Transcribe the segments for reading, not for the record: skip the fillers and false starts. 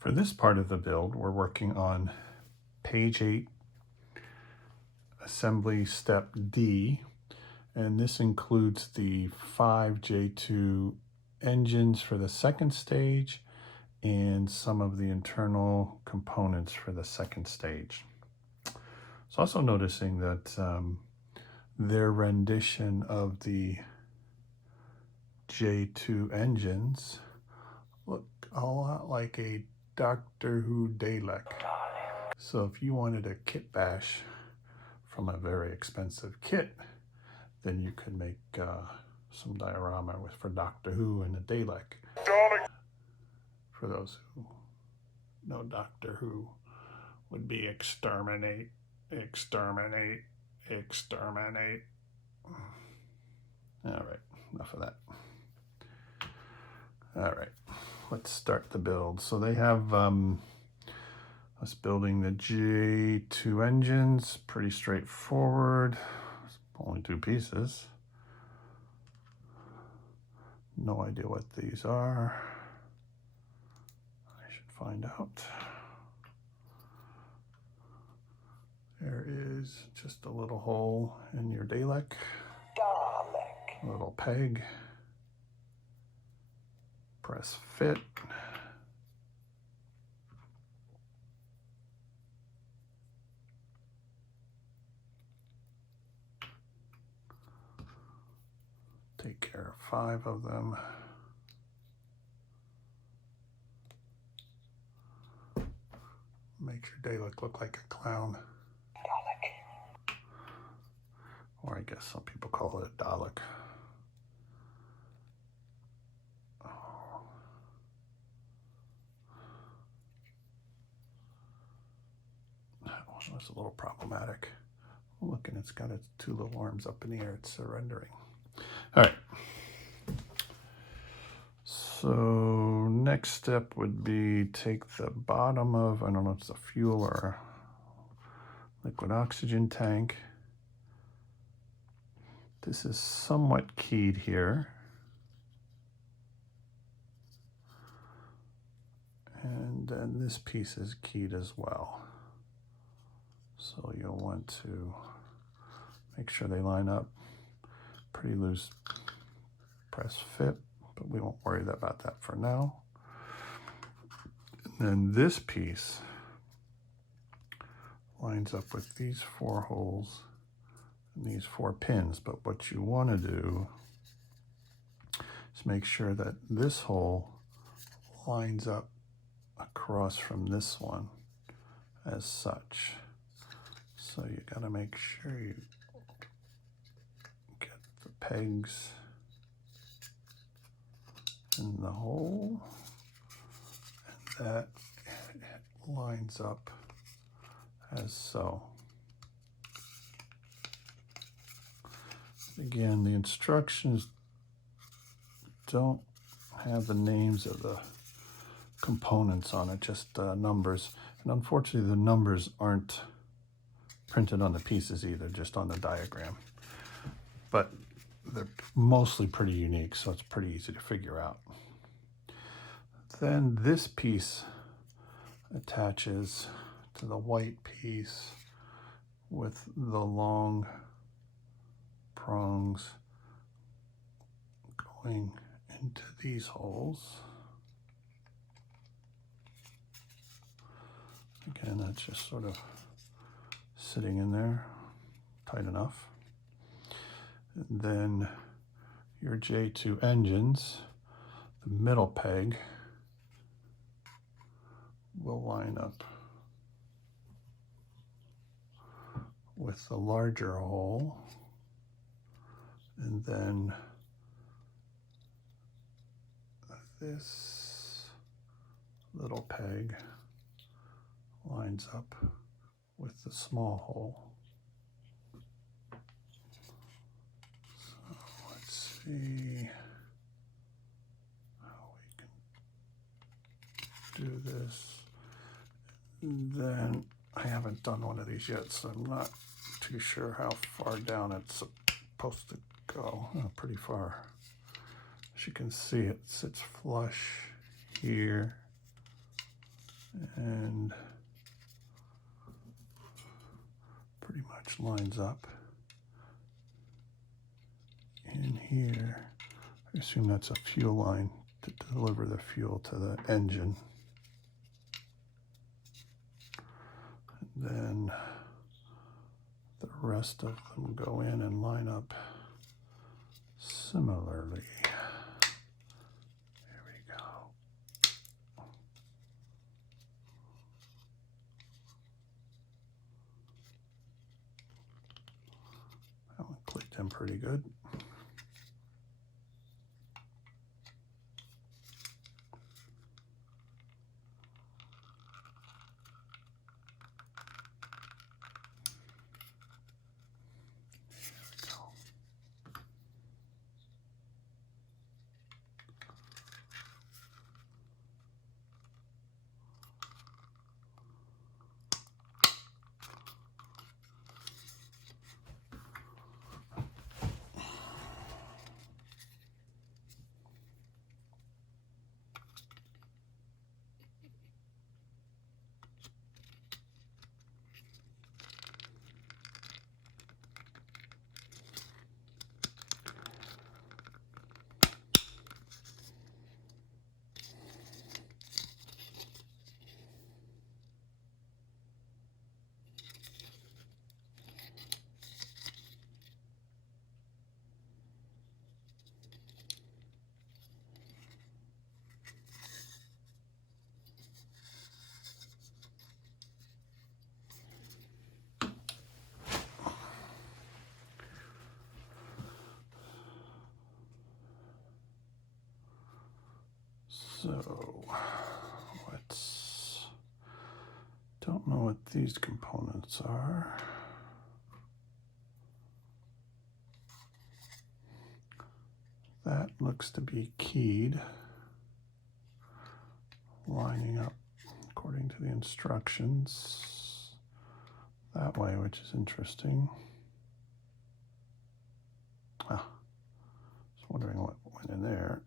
For this part of the build, we're working on page 8, assembly step D, and this includes the 5J2 engines for the second stage and some of the internal components for the second stage. So also noticing that their rendition of the J2 engines look a lot like a Doctor Who Dalek. So if you wanted a kit bash from a very expensive kit, then you could make some diorama for Doctor Who and a Dalek. For those who know Doctor Who, would be exterminate, exterminate, exterminate. All right, enough of that. All right, let's start the build. So they have us building the J2 engines, pretty straightforward. Only 2 pieces. No idea what these are. I should find out. There is just a little hole in your Dalek. A little peg. Press fit. Take care of 5 of them. Makes your Dalek look like a clown. Or I guess some people call it a Dalek. That one was a little problematic. Look, and it's got its 2 little arms up in the air. It's surrendering. All right. So next step would be take the bottom of, I don't know if it's a fuel or a liquid oxygen tank. This is somewhat keyed here. And then this piece is keyed as well. So you'll want to make sure they line up. Pretty loose. Press fit, but we won't worry about that for now. And then this piece lines up with these 4 holes and these 4 pins. But what you want to do is make sure that this hole lines up across from this one as such. So you got to make sure you get the pegs in the hole, and that lines up as so. Again, the instructions don't have the names of the components on it, just numbers. And unfortunately, the numbers aren't printed on the pieces either, just on the diagram. But they're mostly pretty unique, so it's pretty easy to figure out. Then this piece attaches to the white piece with the long prongs going into these holes. Again, that's just sort of sitting in there, tight enough. And then your J2 engines, the middle peg will line up with the larger hole, and then this little peg lines up with the small hole. So let's see how we can do this. And then I haven't done one of these yet, so I'm not too sure how far down it's supposed to go. Oh, pretty far. As you can see, it sits flush here and pretty much lines up. In here, I assume that's a fuel line to deliver the fuel to the engine. And then the rest of them go in and line up similarly. There we go. That one clicked in pretty good. So don't know what these components are. That looks to be keyed, lining up according to the instructions that way, which is interesting. I was wondering what went in there.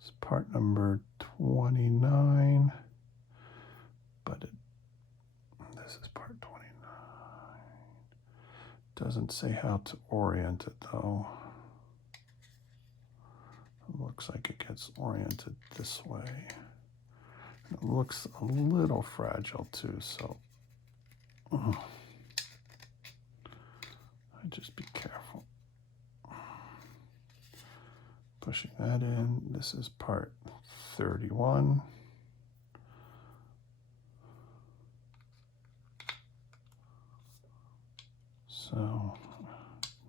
It's part number 29, but this is part 29. Doesn't say how to orient it though. It looks like it gets oriented this way. It looks a little fragile too, so I just be careful. Pushing that in. This is part 31. So,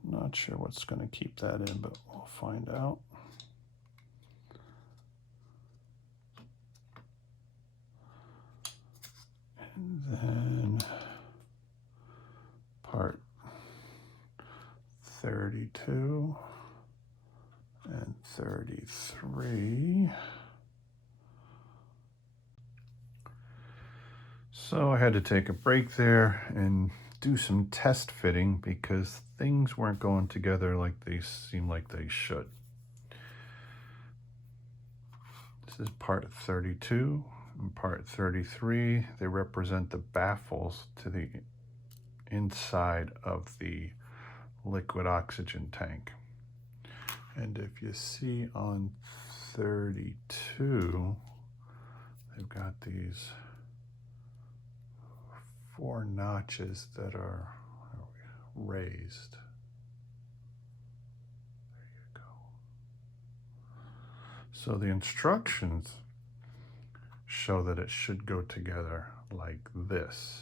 not sure what's going to keep that in, but we'll find out. And then part 32 and 33. So I had to take a break there and do some test fitting because things weren't going together like they seem like they should. This is part 32 and part 33. They represent the baffles to the inside of the liquid oxygen tank. And if you see on 32, they've got these 4 notches that are raised. There you go. So the instructions show that it should go together like this,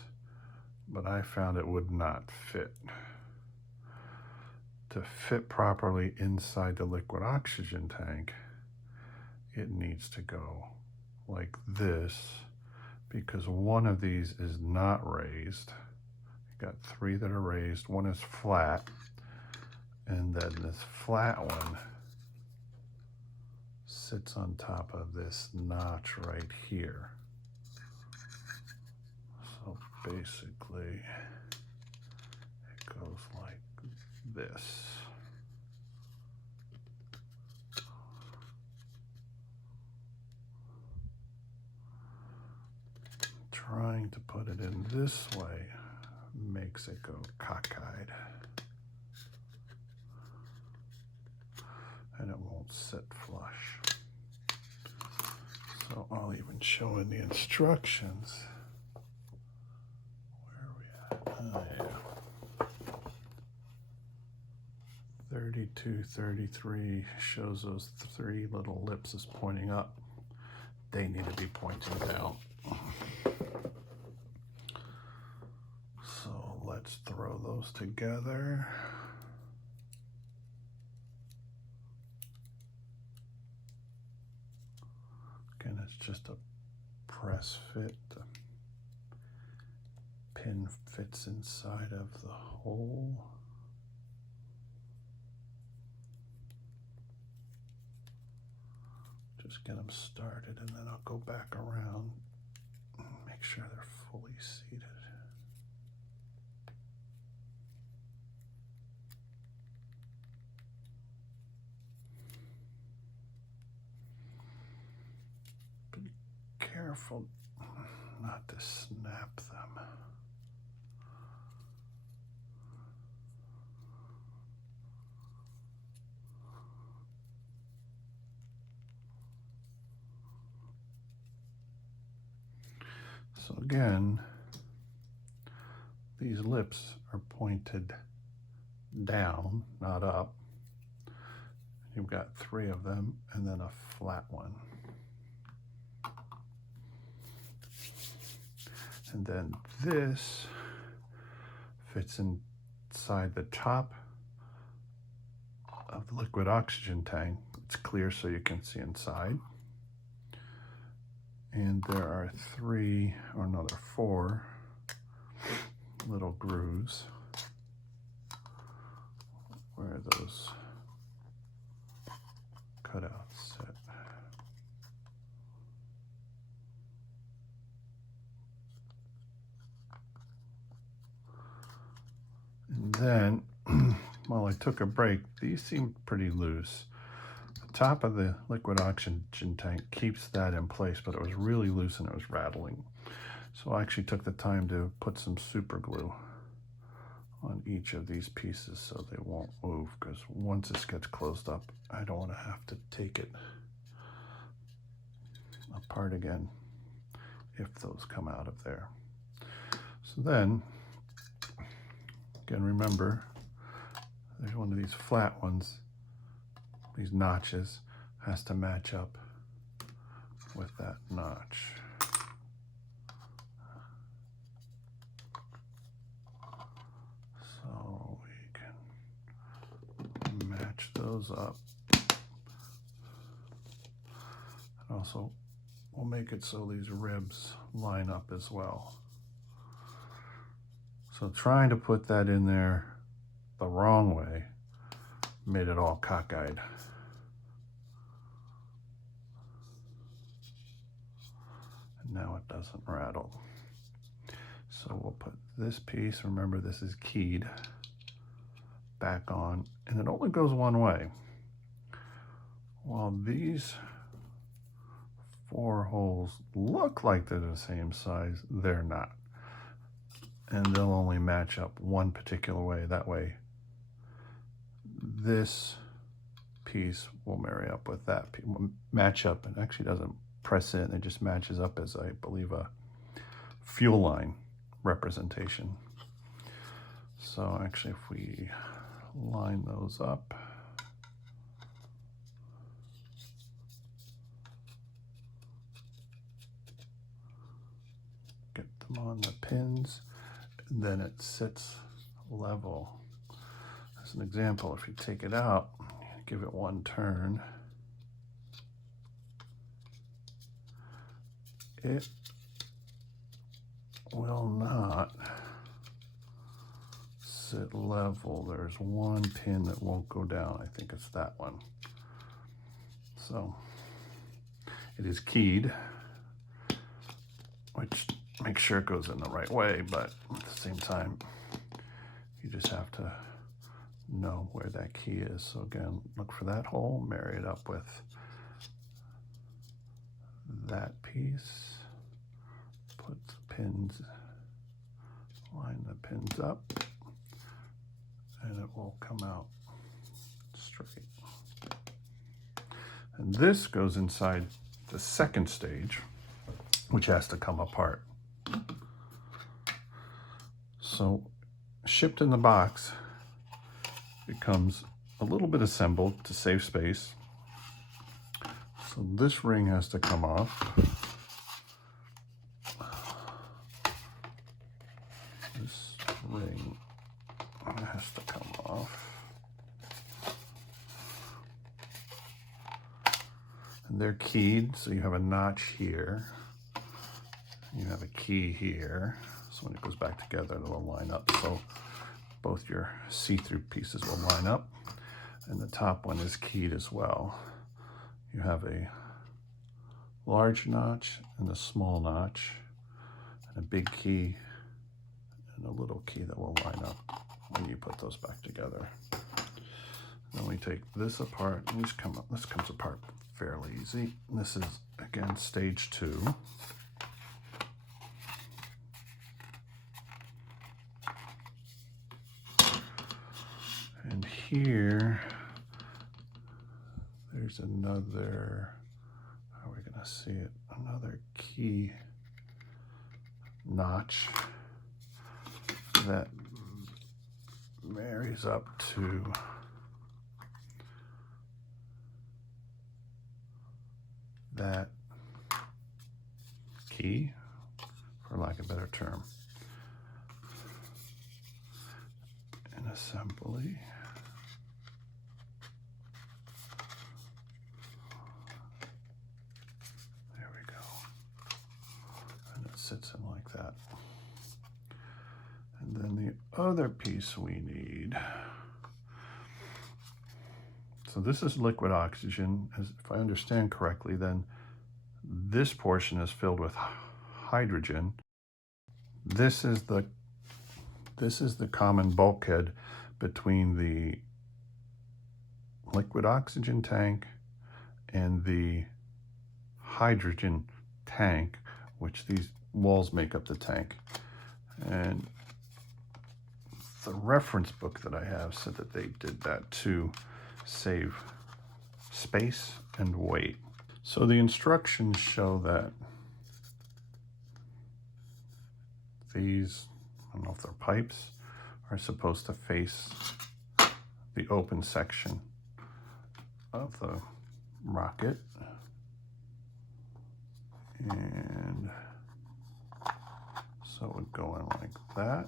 but I found it would not fit. To fit properly inside the liquid oxygen tank, it needs to go like this, because one of these is not raised. You got 3 that are raised, one is flat, and then this flat one sits on top of this notch right here. So basically it goes like this. trying to put it in this way makes it go cockeyed. And it won't sit flush. So I'll even show in the instructions. Where are we at? Oh, yeah. 32, 33 shows those three little ellipses pointing up. They need to be pointing down. So let's throw those together. Again, it's just a press fit. The pin fits inside of the hole. Just get them started, and then I'll go back around and make sure they're fully seated. Be careful not to snap them. So again, these lips are pointed down, not up. You've got three of them and then a flat one. And then this fits inside the top of the liquid oxygen tank. It's clear so you can see inside. And there are three, or no, there are four little grooves where those cutouts sit. And then, while I took a break, these seemed pretty loose. The top of the liquid oxygen tank keeps that in place, but it was really loose and it was rattling. So I actually took the time to put some super glue on each of these pieces so they won't move, because once this gets closed up, I don't want to have to take it apart again if those come out of there. So then, again, remember, there's one of these flat ones. These notches has to match up with that notch. So we can match those up. And also, we'll make it so these ribs line up as well. So trying to put that in there the wrong way made it all cockeyed. And now it doesn't rattle. So we'll put this piece, remember this is keyed, back on, and it only goes one way. While these four holes look like they're the same size, they're not. And they'll only match up one particular way. That way, this piece will marry up with that piece, match up, and actually doesn't press in, it just matches up as, I believe, a fuel line representation. So actually, if we line those up, get them on the pins, and then it sits level. As an example, if you take it out, give it one turn, it will not sit level. There's one pin that won't go down. I think it's that one. So it is keyed, which makes sure it goes in the right way, but at the same time, you just have to know where that key is. So again, look for that hole, marry it up with that piece, put the pins, line the pins up, and it will come out straight. And this goes inside the second stage, which has to come apart. So shipped in the box, it comes a little bit assembled to save space. So this ring has to come off. This ring has to come off. And they're keyed, so you have a notch here. You have a key here. So when it goes back together, it'll line up. So both your see-through pieces will line up. And the top one is keyed as well. You have a large notch and a small notch, and a big key and a little key that will line up when you put those back together. Then we take this apart, and this comes apart fairly easy. And this is, again, stage 2. And here, there's another, how are we gonna see it? Another key notch that marries up to that key, for lack of a better term. In assembly. There we go. And it sits in like that. And then the other piece we need. So this is liquid oxygen. If I understand correctly, then this portion is filled with hydrogen. This is the common bulkhead between the liquid oxygen tank and the hydrogen tank, which these walls make up the tank. And the reference book that I have said that they did that to save space and weight. So the instructions show that these, I don't know if they're pipes, are supposed to face the open section of the rocket. And so it would go in like that.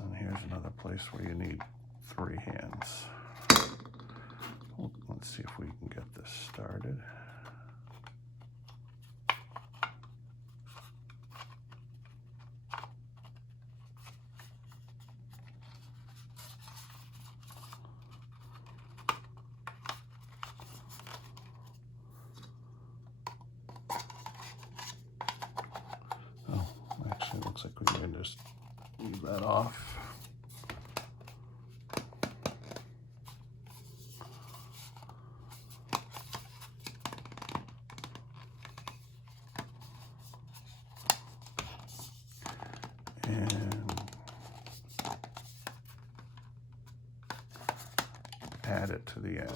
And here's another place where you need 3 hands. Let's see if we can get this started. Actually, it looks like we can just leave that off. And add it to the end.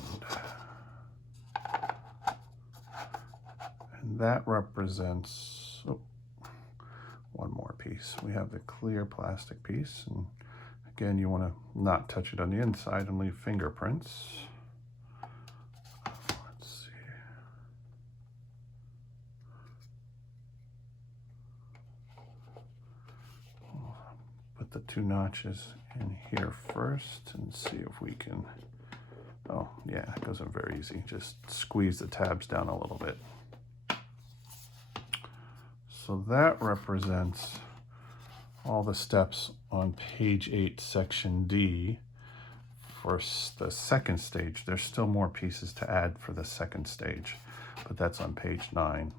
And that represents, one more piece. We have the clear plastic piece, and again, you want to not touch it on the inside and leave fingerprints. Let's see. We'll put the 2 notches in here first and see if we can, oh yeah, it goes in very easy. Just squeeze the tabs down a little bit. So that represents all the steps on page 8, section D for the second stage. There's still more pieces to add for the second stage, but that's on page 9.